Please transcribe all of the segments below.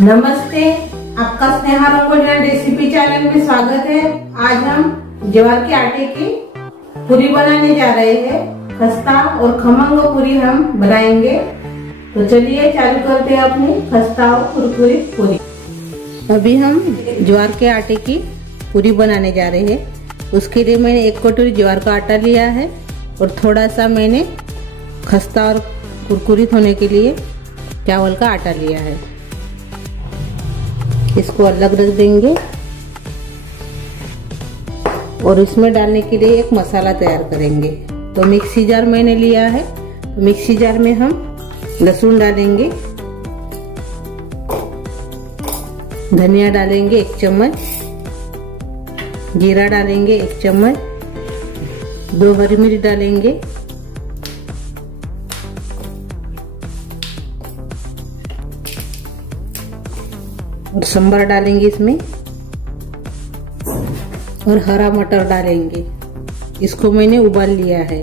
नमस्ते, आपका Sneha rangoli recipe channel में स्वागत है। आज हम ज्वार के आटे की पूरी बनाने जा रहे हैं। खस्ता और खमंग पूरी हम बनाएंगे। तो चलिए चालू करते हैं अपनी खस्ता और कुरकुरी पूरी। अभी हम ज्वार के आटे की पूरी बनाने जा रहे हैं। उसके लिए मैंने 1 कटोरी ज्वार का आटा लिया है और थोड़ा सा मैंने खस्ता और कुरकुरीत होने के लिए चावल का आटा लिया है। इसको अलग रख देंगे और इसमें डालने के लिए एक मसाला तैयार करेंगे। तो मिक्सी जार मैंने लिया है। तो मिक्सी जार में हम लहसुन डालेंगे, धनिया डालेंगे 1 चम्मच, जीरा डालेंगे 1 चम्मच, 2 हरी मिर्च डालेंगे, और संबर डालेंगे इसमें, और हरा मटर डालेंगे। इसको मैंने उबाल लिया है।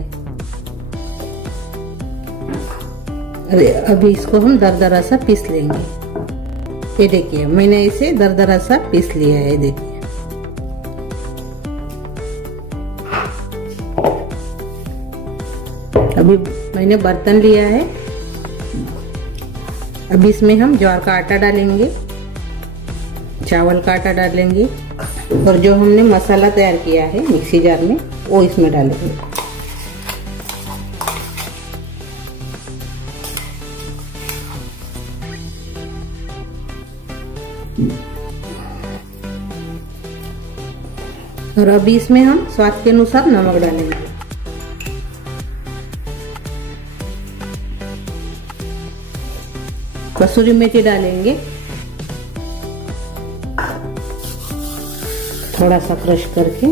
अभी इसको हम दरदरा सा पीस लेंगे। ये देखिए मैंने इसे दरदरा सा पीस लिया है। देखिए अभी मैंने बर्तन लिया है। अभी इसमें हम ज्वार का आटा डालेंगे, चावल का आटा डालेंगे और जो हमने मसाला तैयार किया है मिक्सी जार में वो इसमें डालेंगे। और अभी इसमें हम स्वाद के अनुसार नमक डालेंगे। कसूरी मेथी डालेंगे, थोड़ा सा क्रश करके।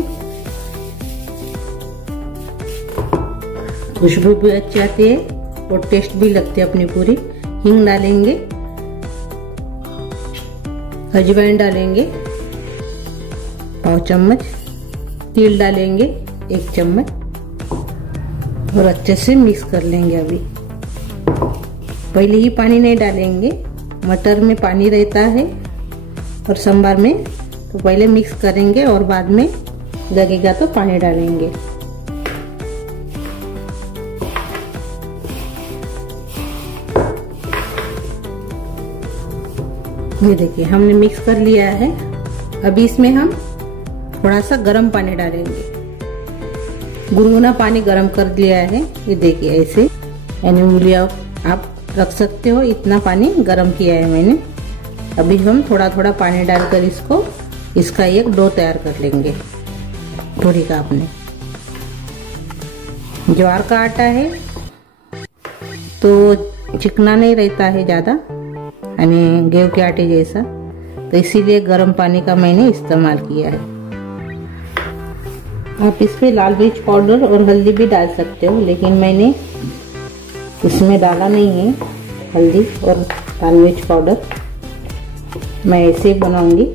खुशबू भी अच्छी आती है और टेस्ट भी लगती है अपनी पूरी। हींग डालेंगे, अजवाइन डालेंगे 1 चम्मच, तिल डालेंगे 1 चम्मच और अच्छे से मिक्स कर लेंगे। अभी पहले ही पानी नहीं डालेंगे, मटर में पानी रहता है और सांभर में, तो पहले मिक्स करेंगे और बाद में लगेगा तो पानी डालेंगे। ये देखिए हमने मिक्स कर लिया है। अभी इसमें हम थोड़ा सा गर्म पानी डालेंगे। गुनगुना पानी गर्म कर लिया है। ये देखिए ऐसे, यानी उंगलियां आप रख सकते हो, इतना पानी गर्म किया है मैंने। अभी हम थोड़ा थोड़ा पानी डालकर इसका एक डो तैयार कर लेंगे पूरी का। अपने ज्वार का आटा है तो चिकना नहीं रहता है ज़्यादा, यानी गेहूं के आटे जैसा, तो इसीलिए गर्म पानी का मैंने इस्तेमाल किया है। आप इसमें लाल मिर्च पाउडर और हल्दी भी डाल सकते हो, लेकिन मैंने इसमें डाला नहीं है हल्दी और लाल मिर्च पाउडर। मैं ऐसे ही बनाऊंगी।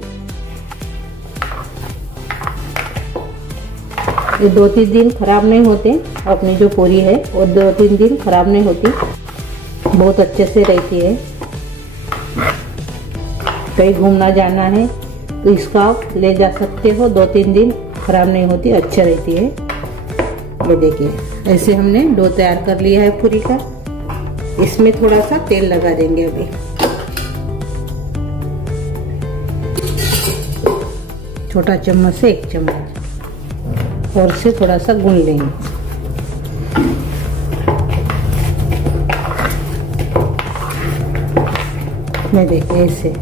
ये 2-3 दिन खराब नहीं होते। अपनी जो पूरी है वो 2-3 दिन खराब नहीं होती, बहुत अच्छे से रहती है। कहीं घूमना जाना है तो इसका आप ले जा सकते हो, 2-3 दिन खराब नहीं होती, अच्छी रहती है। ये देखिए ऐसे हमने डो तैयार कर लिया है पूरी का। इसमें थोड़ा सा तेल लगा देंगे। अभी छोटा चम्मच से 1 चम्मच और से थोड़ा सा गूंद लेंगे। मैं देखिए ऐसे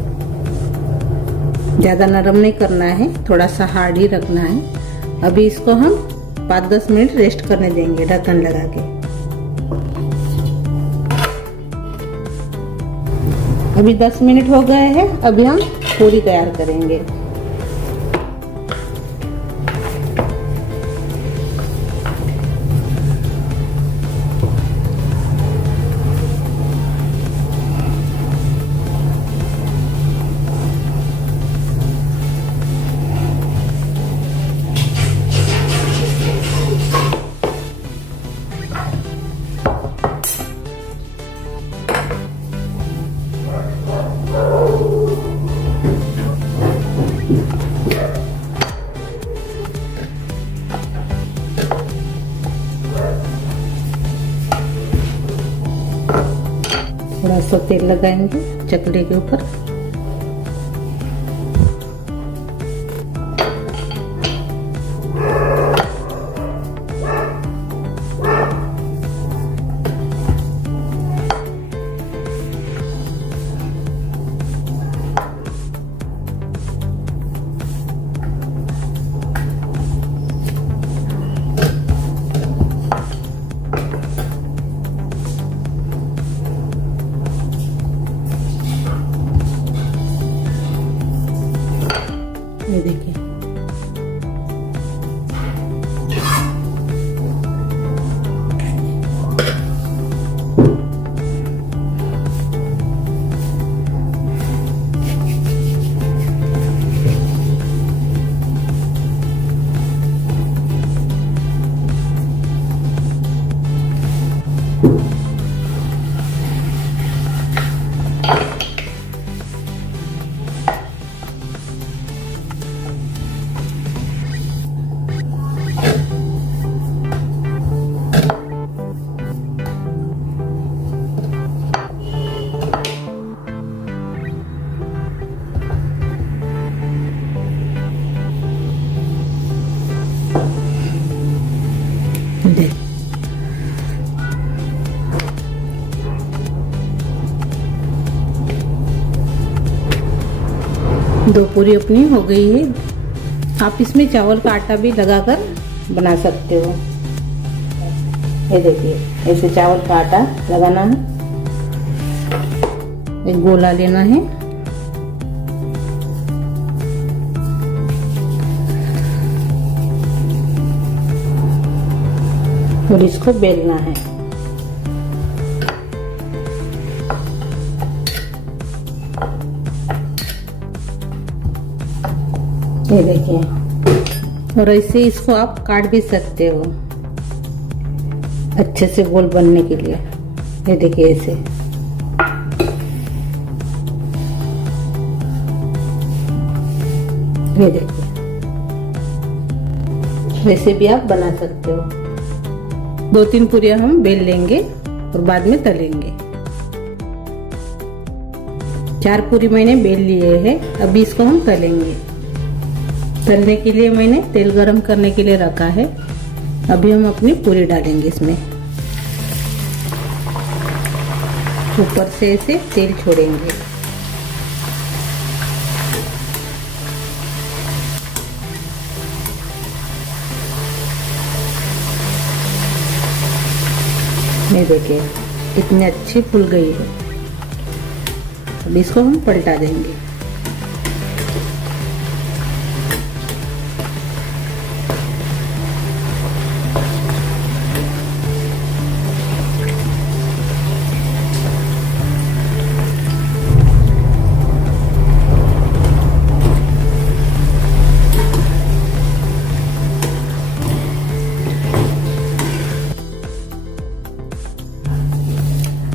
ज्यादा नरम नहीं करना है, थोड़ा सा हार्ड ही रखना है। अभी इसको हम 5-10 मिनट रेस्ट करने देंगे ढक्कन लगा के। अभी 10 मिनट हो गए हैं। अभी हम पूरी तैयार करेंगे। तेल लगाएंगे चकले के ऊपर। ये देखिए दो पूरी अपनी हो गई है। आप इसमें चावल का आटा भी लगाकर बना सकते हो। ये देखिए ऐसे चावल का आटा लगाना है, एक गोला लेना है और इसको बेलना है। ये देखिए, और ऐसे इसको आप काट भी सकते हो अच्छे से गोल बनने के लिए। ये देखिए ऐसे। ये देखिए वैसे भी आप बना सकते हो। 2-3 पूरियां हम बेल लेंगे और बाद में तलेंगे। 4 पूरी मैंने बेल लिए हैं, अभी इसको हम तलेंगे। तलने के लिए मैंने तेल गरम करने के लिए रखा है। अभी हम अपनी पूरी डालेंगे इसमें, ऊपर से ऐसे तेल छोड़ेंगे। ये देखिए कितनी अच्छी फूल गई है। अब इसको हम पलटा देंगे।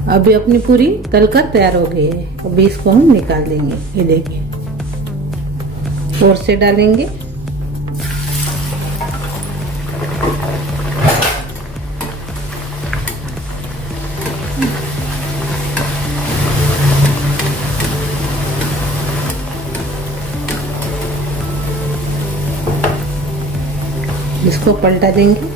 अभी अपनी पूरी तलकर तैयार हो गई है। अभी इसको हम निकाल देंगे। ये देखिए और से डालेंगे। इसको पलटा देंगे।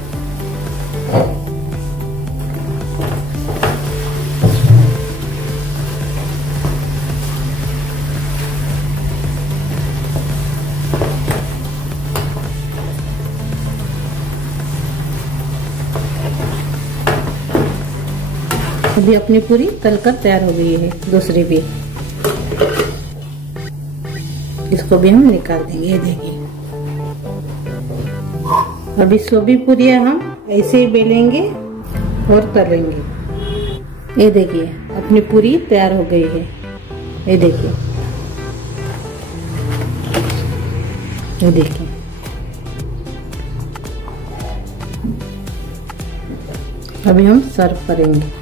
अभी अपनी पूरी तलकर तैयार हो गई है, दूसरी भी। इसको भी हम निकाल देंगे। ये देखिए अभी सभी पूरियां हम ऐसे ही बेलेंगे और तलेंगे। ये देखिए अपनी पूरी तैयार हो गई है। ये देखिए, ये देखिए अभी हम सर्व करेंगे।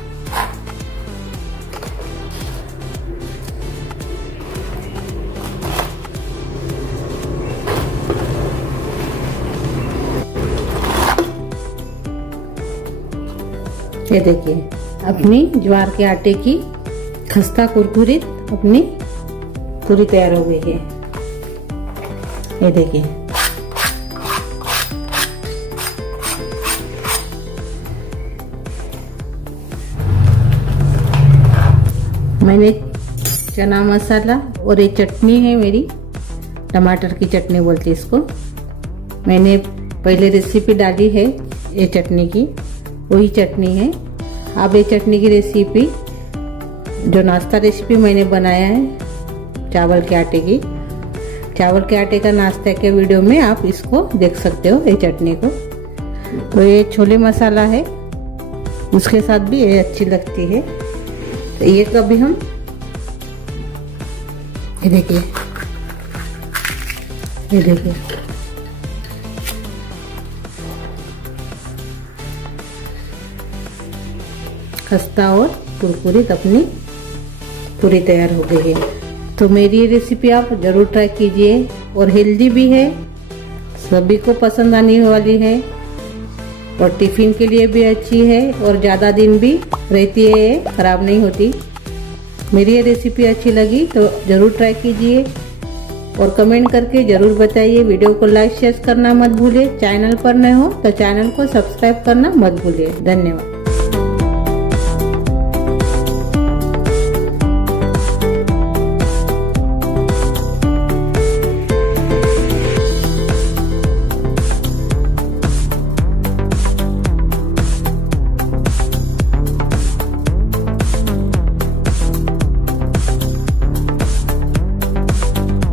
ये देखिए अपनी ज्वार के आटे की खस्ता कुरकुरी अपनी पूरी तैयार हो गई है। ये देखिए, मैंने चना मसाला और एक चटनी है मेरी, टमाटर की चटनी बोलते इसको, मैंने पहले रेसिपी डाली है ये चटनी की, वही चटनी है। अब ये चटनी की रेसिपी जो नाश्ता रेसिपी मैंने बनाया है चावल के आटे की, चावल के आटे का नाश्ता के वीडियो में आप इसको देख सकते हो, ये चटनी को। तो ये छोले मसाला है, उसके साथ भी ये अच्छी लगती है। तो ये कभी हम ये देखिए, ये देखिए, खस्ता और कुरकुरीत अपनी पूरी तैयार हो गई है। तो मेरी ये रेसिपी आप जरूर ट्राई कीजिए, और हेल्दी भी है, सभी को पसंद आने वाली है, और टिफिन के लिए भी अच्छी है, और ज़्यादा दिन भी रहती है, खराब नहीं होती। मेरी ये रेसिपी अच्छी लगी तो ज़रूर ट्राई कीजिए, और कमेंट करके ज़रूर बताइए। वीडियो को लाइक शेयर करना मत भूलिए। चैनल पर नए हो तो चैनल को सब्सक्राइब करना मत भूलिए। धन्यवाद।